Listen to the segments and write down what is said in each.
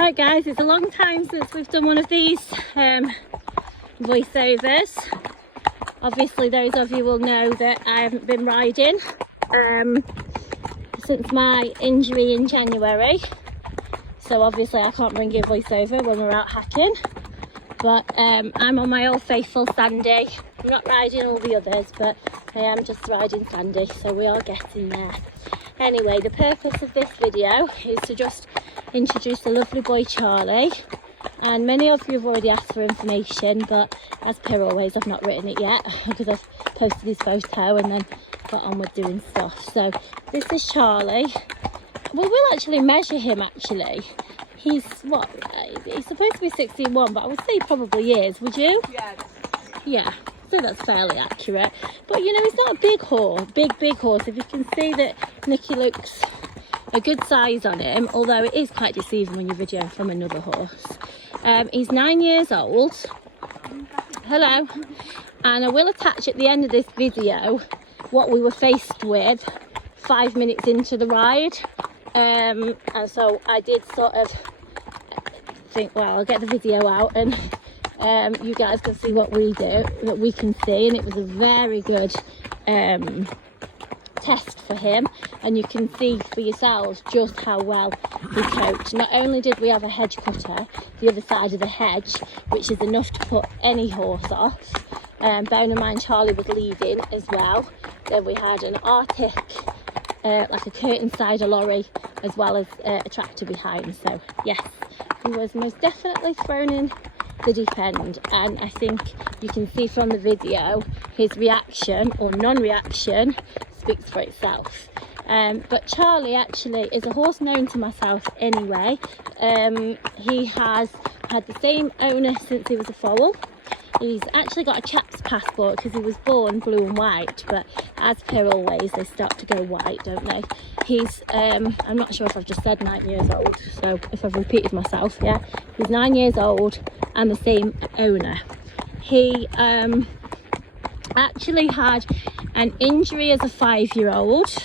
Right guys, it's a long time since we've done one of these voiceovers. Obviously those of you will know that I haven't been riding since my injury in January, so obviously I can't bring you a voiceover when we're out hacking, but I'm on my old faithful Sandy. I'm not riding all the others, but I am just riding Sandy, so we are getting there. Anyway, the purpose of this video is to just introduce the lovely boy Charlie, and many of you have already asked for information, but as per always I've not written it yet because I've posted his photo and then got on with doing stuff. So this is Charlie. We will actually measure him actually. He's what, he's supposed to be 16.1, but I would say he probably is, would you? Yeah, so that's fairly accurate. But you know, he's not a big horse, big horse. If you can see that Nicky looks a good size on him, although it is quite deceiving when you're videoing from another horse. He's 9 years old. Hello. And I will attach at the end of this video what we were faced with 5 minutes into the ride. And so I did sort of think, well, I'll get the video out and you guys can see what we do, what we can see, and it was a very good test for him, and you can see for yourselves just how well he coped. Not only did we have a hedge cutter the other side of the hedge, which is enough to put any horse off, bearing in mind Charlie was leading as well, then we had an Arctic like a curtain side a lorry as well as a tractor behind. So yes, he was most definitely thrown in the deep end, and I think you can see from the video his reaction or non-reaction speaks for itself. But Charlie actually is a horse known to myself anyway. He has had the same owner since he was a foal. He's actually got a chap's passport because he was born blue and white, but as per always they start to go white, don't they? He's I'm not sure if I've just said 9 years old, so if I've repeated myself, yeah, he's 9 years old and the same owner. He actually had an injury as a 5-year-old,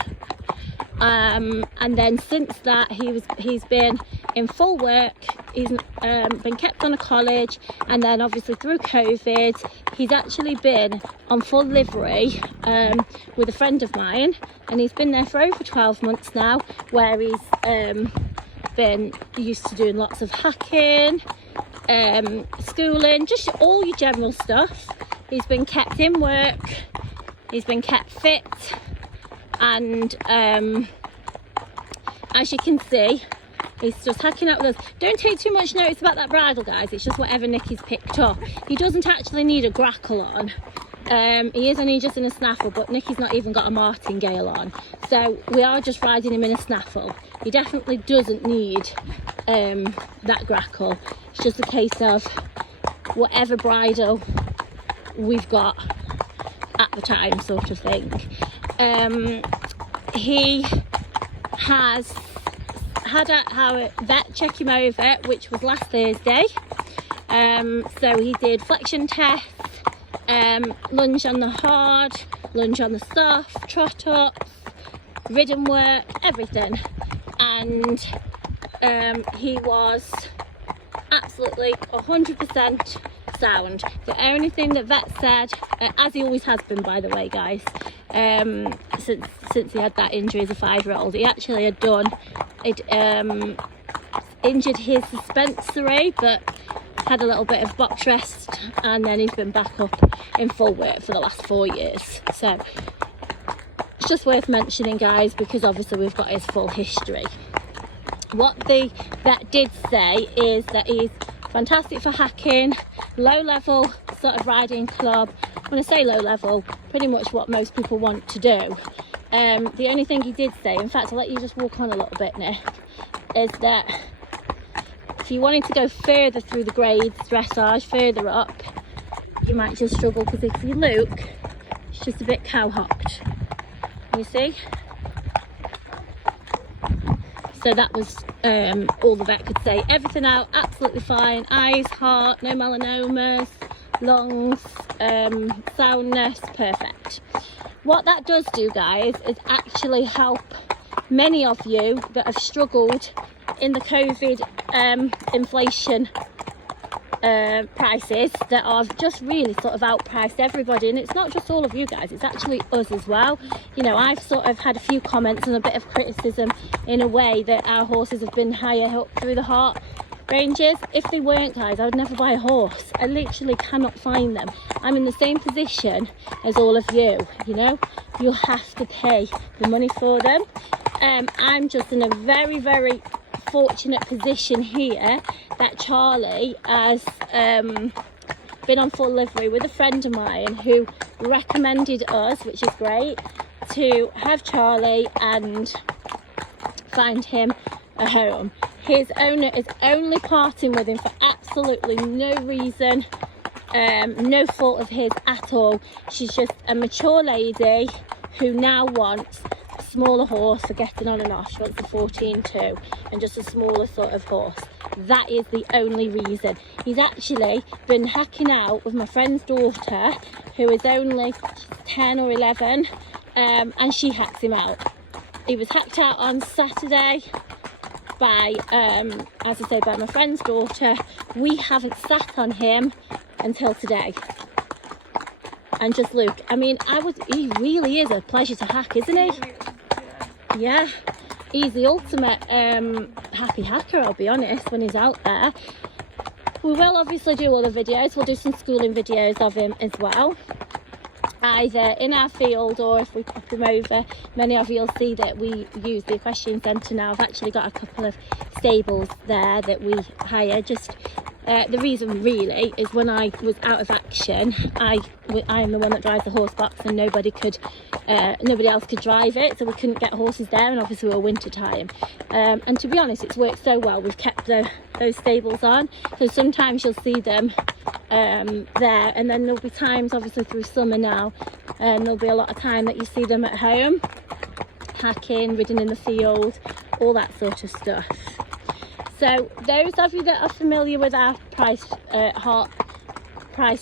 and then since that he's been in full work. He's been kept on a college, and then obviously through COVID he's actually been on full livery with a friend of mine, and he's been there for over 12 months now, where he's been used to doing lots of hacking, schooling, just all your general stuff. He's been kept in work, he's been kept fit, and as you can see, he's just hacking up with us. Don't take too much notice about that bridle, guys. It's just whatever Nicky's picked up. He doesn't actually need a grackle on. He is only just in a snaffle, but Nicky's not even got a martingale on. So we are just riding him in a snaffle. He definitely doesn't need that grackle. It's just a case of whatever bridle we've got at the time, sort of thing. He has had our vet check him over, which was last Thursday. So he did flexion tests, lunge on the hard, lunge on the soft, trot ups, ridden work, everything, and he was absolutely 100% sound. The only thing that vet said, as he always has been by the way guys, since he had that injury as a 5-year-old, he actually had done it, injured his suspensory, but had a little bit of box rest, and then he's been back up in full work for the last 4 years. So it's just worth mentioning guys, because obviously we've got his full history. What the vet did say is that he's fantastic for hacking, low level sort of riding club. When I say low level, pretty much what most people want to do. The only thing he did say, in fact I'll let you just walk on a little bit Nick, is that if you wanted to go further through the grades, dressage, further up, you might just struggle, because if you look, it's just a bit cow-hocked, you see? So that was all the vet could say. Everything out absolutely fine, eyes, heart, no melanomas, lungs, soundness, perfect. What that does do guys is actually help many of you that have struggled in the COVID inflation prices that are just really sort of outpriced everybody. And it's not just all of you guys, it's actually us as well. You know, I've sort of had a few comments and a bit of criticism in a way that our horses have been higher up through the heart ranges. If they weren't, guys, I would never buy a horse. I literally cannot find them. I'm in the same position as all of you. You know, you have to pay the money for them. I'm just in a very, very fortunate position here that Charlie has been on full livery with a friend of mine who recommended us, which is great, to have Charlie and find him a home. His owner is only parting with him for absolutely no reason, no fault of his at all. She's just a mature lady who now wants a smaller horse for getting on and off. She wants a 14-2 and just a smaller sort of horse. That is the only reason. He's actually been hacking out with my friend's daughter, who is only 10 or 11, and she hacks him out. He was hacked out on Saturday by, as I say, by my friend's daughter. We haven't sat on him until today. And just look, I mean, he really is a pleasure to hack, isn't he? Yeah, he's the ultimate happy hacker, I'll be honest, when he's out there. We will obviously do other videos. We'll do some schooling videos of him as well, either in our field or if we pop him over. Many of you will see that we use the equestrian centre now. I've actually got a couple of stables there that we hire. Just the reason really is when I was out of action, I am the one that drives the horse box, and nobody else could drive it, so we couldn't get horses there, and obviously we were winter time. And to be honest, it's worked so well. We've kept those stables on, so sometimes you'll see them there, and then there'll be times, obviously through summer now, there'll be a lot of time that you see them at home, hacking, ridden in the field, all that sort of stuff. So those of you that are familiar with our price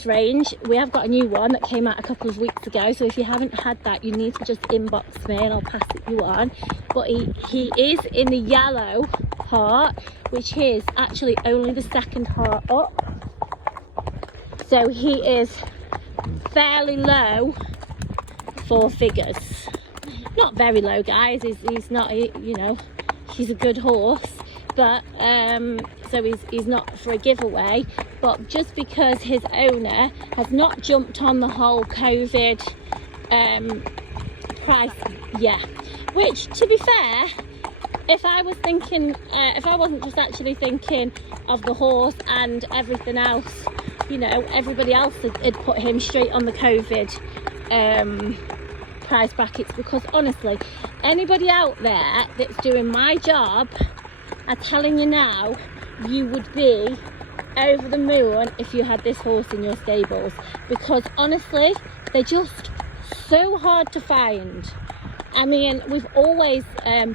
range, we have got a new one that came out a couple of weeks ago, so if you haven't had that, you need to just inbox me and I'll pass it you on. But he is in the yellow heart, which is actually only the second heart up, so he is fairly low for figures. Not very low, guys. He's not, you know, he's a good horse, but so he's not for a giveaway. But just because his owner has not jumped on the whole COVID price, yeah, which, to be fair, if I was thinking, if I wasn't just actually thinking of the horse and everything else, you know, everybody else had put him straight on the COVID price brackets, because honestly, anybody out there that's doing my job are telling you now, you would be over the moon if you had this horse in your stables, because honestly, they're just so hard to find. I mean, we've always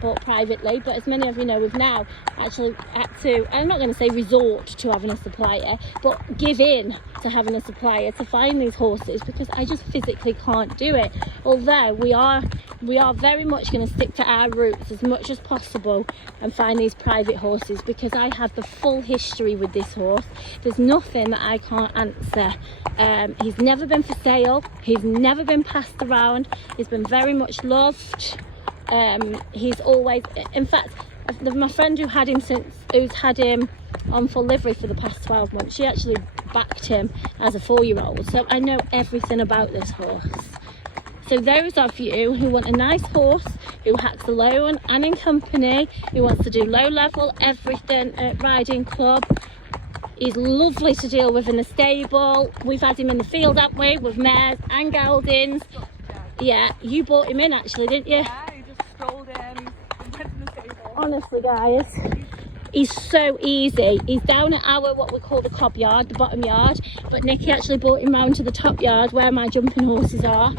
bought privately, but as many of you know, we've now actually had to, I'm not going to say resort to having a supplier, but give in to having a supplier to find these horses, because I just physically can't do it. Although we are very much going to stick to our roots as much as possible and find these private horses, because I have the full history with this horse. There's nothing that I can't answer. He's never been for sale, he's never been passed around, he's been very much loved. He's always, in fact, my friend who's had him on full livery for the past 12 months, she actually backed him as a 4-year-old, so I know everything about this horse. So those of you who want a nice horse, who hacks alone and in company, who wants to do low level everything at riding club, he's lovely to deal with in the stable. We've had him in the field, haven't we, with mares and geldings. Yeah, you bought him in actually, didn't you? Yeah, you just strolled in and went in the stable. Honestly, guys, he's so easy. He's down at our, what we call the cob yard, the bottom yard, but Nikki actually brought him round to the top yard where my jumping horses are,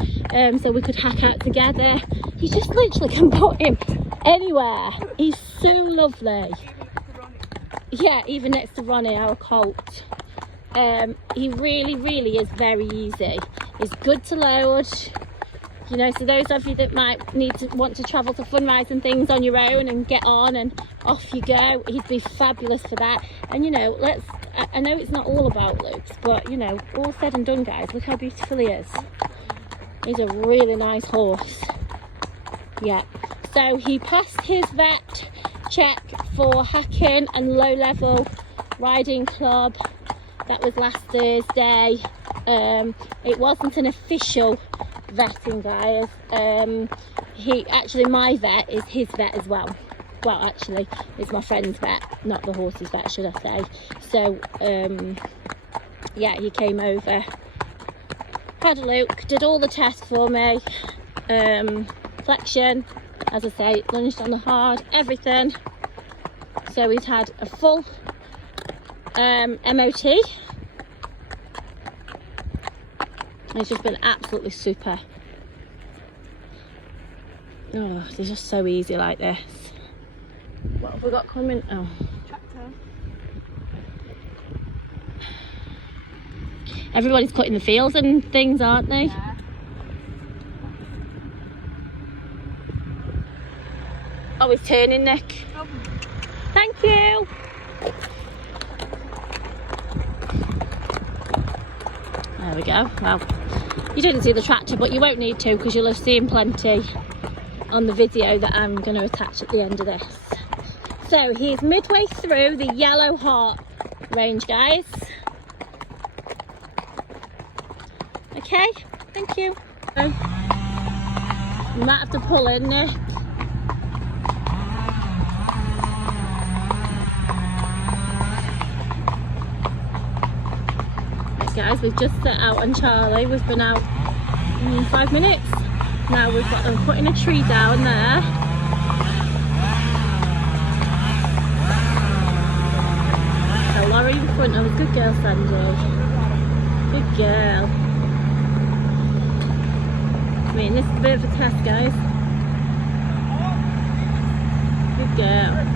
so we could hack out together. You just literally can put him anywhere. He's so lovely. Yeah, even next to Ronnie, our colt. He really, really is very easy. He's good to load. You know, so those of you that might want to travel to fundraise and things on your own and get on and off you go, he'd be fabulous for that. And you know, I know it's not all about looks, but you know, all said and done, guys, look how beautiful he is. He's a really nice horse. Yeah, so he passed his vet check for hacking and low level riding club. That was last Thursday. It wasn't an official vetting, guys. My vet is his vet as well. Well, actually, it's my friend's vet, not the horse's vet, should I say. So, yeah, he came over, had a look, did all the tests for me. Flexion, as I say, lunged on the hard, everything. So he's had a full MOT. It's just been absolutely super. Oh, they're just so easy like this. What have we got coming? Oh, Tractor. everybody's cutting the fields and things, aren't they? Yeah. Oh, he's turning, Nick. Oh. Thank you. There we go. Well, you didn't see the tractor, but you won't need to because you'll have seen plenty on the video that I'm going to attach at the end of this. So he's midway through the Yellow Heart range, guys. Okay, thank you. You might have to pull in, Nick. Guys, we've just set out on Charlie. We've been out 5 minutes. Now we've got them putting a tree down there. So Laurie in front of us. Good girl, Sandy. Good girl. I mean, this is a bit of a test, guys. Good girl.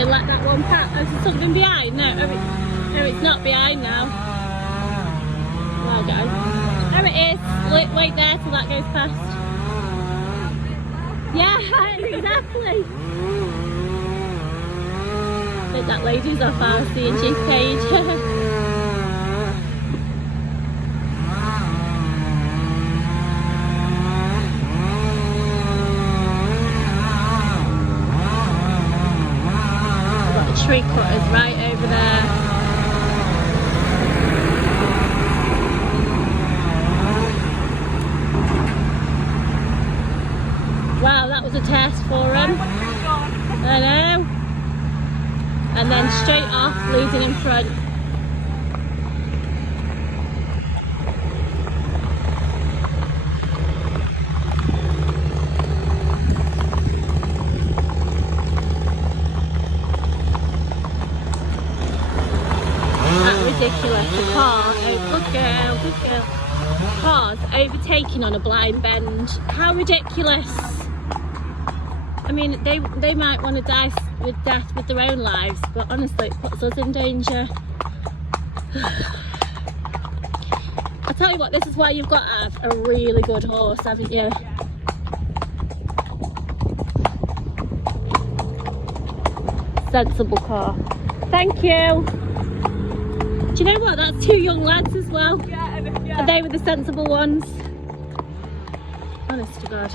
Let that one pass. Oh, is there something behind? No, it's not behind now. There we go. There it is. Wait there till that goes past. Yeah, exactly. I think that lady's off our CnG cage. Tree cutters right over there. Wow, that was a test for him. I know. And then straight off, losing in front. Ridiculous. The car, good girl. Car's overtaking on a blind bend. How ridiculous. I mean, they might want to die with death with their own lives, but honestly it puts us in danger. I tell you what, this is why you've got to have a really good horse, haven't you? Sensible car. Thank you. Do you know what? That's 2 young lads as well. Yeah. And they were the sensible ones. Honest to God.